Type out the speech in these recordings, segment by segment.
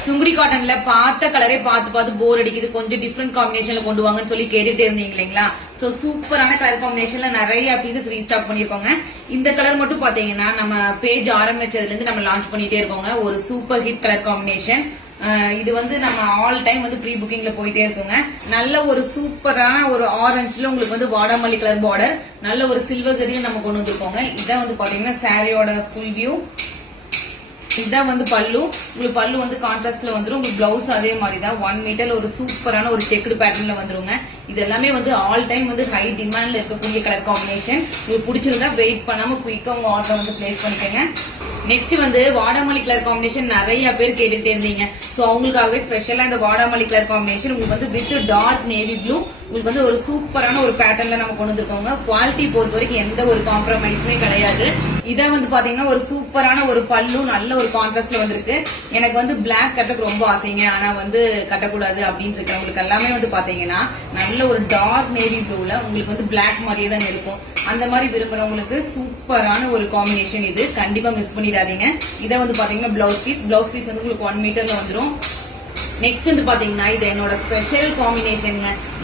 சுங்குடி காட்டன்ல பார்த்த கலரே பார்த்து போர் அடிக்குது, கொஞ்சம் டிஃப்ரெண்ட் காம்பினேஷன்ல கொண்டு வாங்கன்னு சொல்லி கேட்டுட்டே இருந்தீங்க இல்லைங்களா? சோ சூப்பரான கலர் காம்பினேஷன்ல நிறைய பீசஸ் ரீஸ்டாக் பண்ணிருக்கோங்க. இந்த கலர் மட்டும் பாத்தீங்கன்னா நம்ம பேஜ் ஆரம்பிச்சதுல இருந்து நம்ம லான்ச் பண்ணிட்டே இருக்கோங்க. ஒரு சூப்பர் ஹிட் கலர் காம்பினேஷன். இது வந்து நம்ம ஆல் டைம் வந்து ப்ரீ புக்கிங்ல போயிட்டே இருக்கோங்க. நல்ல ஒரு சூப்பரான ஒரு ஆரஞ்சுல உங்களுக்கு வந்து வாடாமல்லி கலர் பார்டர், நல்ல ஒரு சில்வர் ஜரியில நம்ம கொண்டு வந்திருக்கோங்க. இதான் வந்து பாத்தீங்கன்னா சாரியோட ஃபுல் வியூ. இதான் வந்து பல்லு. உங்களுக்கு பல்லு வந்து கான்ட்ராஸ்ட்ல வந்துரும். உங்களுக்கு பிளவுஸ் அதே மாதிரி தான் 1 மீட்டர்ல ஒரு சூப்பரான ஒரு செக்குடு பேட்டர்ன்ல வந்துருங்க. இது எல்லாமே வந்து ஆல் டைம் வந்து ஹை டிமாண்ட்ல இருக்கக்கூடிய கலர் காம்பினேஷன். உங்களுக்கு பிடிச்சிருந்தா வெயிட் பண்ணாம குயிக்கா உங்க ஆர்டர் வந்து பிளேஸ் பண்ணிக்கோங்க. நெக்ஸ்ட் வந்து வாடாமல்லி கலர் காம்பினேஷன் நிறைய பேர் கேட்டுட்டே இருந்தீங்க. சோ அவங்களுக்காகவே ஸ்பெஷலா இந்த வாடாமல்லி கலர் காம்பினேஷன் உங்களுக்கு வந்து வித் டார்க் நேவி ப்ளூ உங்களுக்கு வந்து ஒரு சூப்பரான ஒரு பேட்டர்ன்ல நம்ம கொண்டு வந்திருக்கோங்க. குவாலிட்டி பொறுத்த வரைக்கும் எந்த ஒரு காம்ப்ரமைஸுமே கிடையாது. இதை வந்து பாத்தீங்கன்னா ஒரு சூப்பரான ஒரு பல்லு, நல்ல ஒரு கான்ட்ராஸ்ட்ல வந்திருக்கு. எனக்கு வந்து பிளாக் கட்டக்கு ரொம்ப ஆசைங்க, ஆனா வந்து கட்டக்கூடாது அப்படின்னு இருக்கிறவங்களுக்கு எல்லாமே வந்து பாத்தீங்கன்னா நல்ல ஒரு டார்க் நேவி ப்ளூல உங்களுக்கு வந்து பிளாக் மாதிரியே தான் இருக்கும். அந்த மாதிரி விரும்புறவங்களுக்கு சூப்பரான ஒரு காம்பினேஷன் இது. கண்டிப்பா மிஸ் பண்ணிடாதீங்க. இதை வந்து பாத்தீங்கன்னா பிளவுஸ் பீஸ் வந்து உங்களுக்கு 1 மீட்டர்ல வந்துடும். நெக்ஸ்ட் வந்து பாத்தீங்கன்னா இது என்னோட ஸ்பெஷல் காம்பினேஷன்.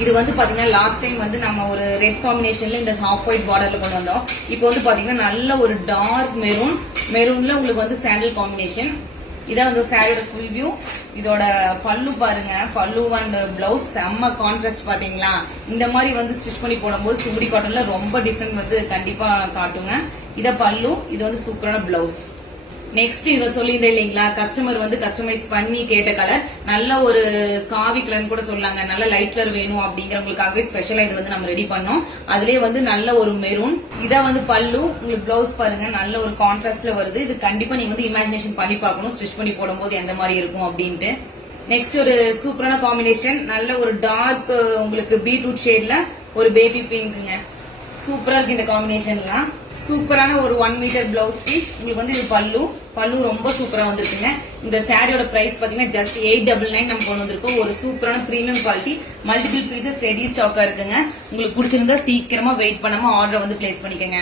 இது வந்து பாத்தீங்கன்னா லாஸ்ட் டைம் வந்து நம்ம ஒரு ரெட் காம்பினேஷன்ல இந்த ஹாஃப் ஒயிட் பார்டர்ல கொண்டு வந்தோம். இப்போ வந்து பாத்தீங்கன்னா நல்ல ஒரு டார்க் மெரூன்ல உங்களுக்கு வந்து சாண்டல் காம்பினேஷன். இதான் வந்து சாரியோட ஃபுல் வியூ. இதோட பல்லு பாருங்க, பல்லு அண்ட் பிளவுஸ் செம்ம கான்ட்ராஸ்ட் பாத்தீங்களா? இந்த மாதிரி வந்து ஸ்டிச் பண்ணி போடும்போது சுங்குடி காட்டன்ல ரொம்ப டிஃபரெண்ட் வந்து கண்டிப்பா காட்டுங்க. இத பல்லு, இது வந்து சூப்பரான பிளவுஸ். நெக்ஸ்ட் இத சொல்லியிருந்தேன் இல்லைங்களா, கஸ்டமர் வந்து கஸ்டமைஸ் பண்ணி கேட்ட கலர் நல்ல ஒரு காவி கலர் கூட சொல்லாங்க, நல்ல லைட் கலர் வேணும் அப்படிங்கிறவங்களுக்காகவே ஸ்பெஷலா இது வந்து நம்ம ரெடி பண்ணோம். அதுலயே வந்து நல்ல ஒரு மெரூன். இத வந்து பல்லு, உங்களுக்கு பிளவுஸ் பாருங்க நல்ல ஒரு கான்ட்ராஸ்ட்ல வருது. இது கண்டிப்பா நீங்க வந்து இமேஜினேஷன் பண்ணி பார்க்கணும் ஸ்டிச் பண்ணி போடும்போது எந்த மாதிரி இருக்கும் அப்படின்ட்டு. நெக்ஸ்ட் ஒரு சூப்பரான காம்பினேஷன், நல்ல ஒரு டார்க் உங்களுக்கு பீட்ரூட் ஷேட்ல ஒரு பேபி பிங்க்குங்க. சூப்பரா இருக்கு இந்த காம்பினேஷன்லாம். சூப்பரான ஒரு 1 மீட்டர் பிளவுஸ் பீஸ். உங்களுக்கு வந்து இது பல்லு ரொம்ப சூப்பரா வந்திருக்குங்க. இந்த சாரியோட பிரைஸ் பாத்தீங்கன்னா ஜஸ்ட் 899 நம்ம கொண்டு வந்திருக்கோம். ஒரு சூப்பரான premium quality, multiple pieces ready ஸ்டாக்கா இருக்குங்க. உங்களுக்கு பிடிச்சிருந்தா சீக்கிரமா வெயிட் பண்ணாம ஆர்டர் வந்து பிளேஸ் பண்ணிக்கோங்க.